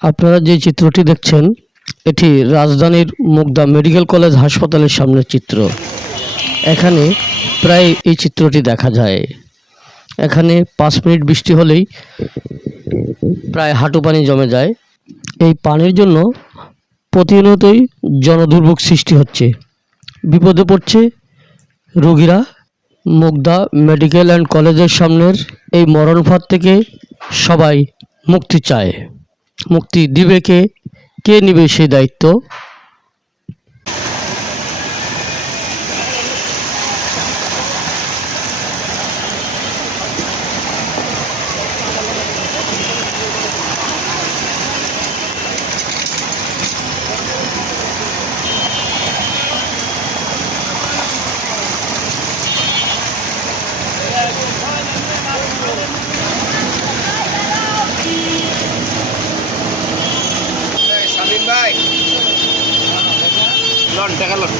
আপনারা যে চিত্রটি দেখছেন, এটি রাজধানীর মুগদা মেডিকেল কলেজ হাসপাতালের সামনের চিত্র। এখানে প্রায় এই চিত্রটি দেখা যায়। এখানে পাঁচ মিনিট বৃষ্টি হলেই প্রায় হাঁটু পানি জমে যায়। এই পানির জন্য প্রতিনিয়তই জনদুর্ভোগ সৃষ্টি হচ্ছে। বিপদে পড়ছে রোগীরা। মুগদা মেডিকেল অ্যান্ড কলেজের সামনের এই মরণফাঁদ থেকে সবাই মুক্তি চায়। মুক্তি দিবে কে? কে নিবে সে দায়িত্ব? লন টাকা লন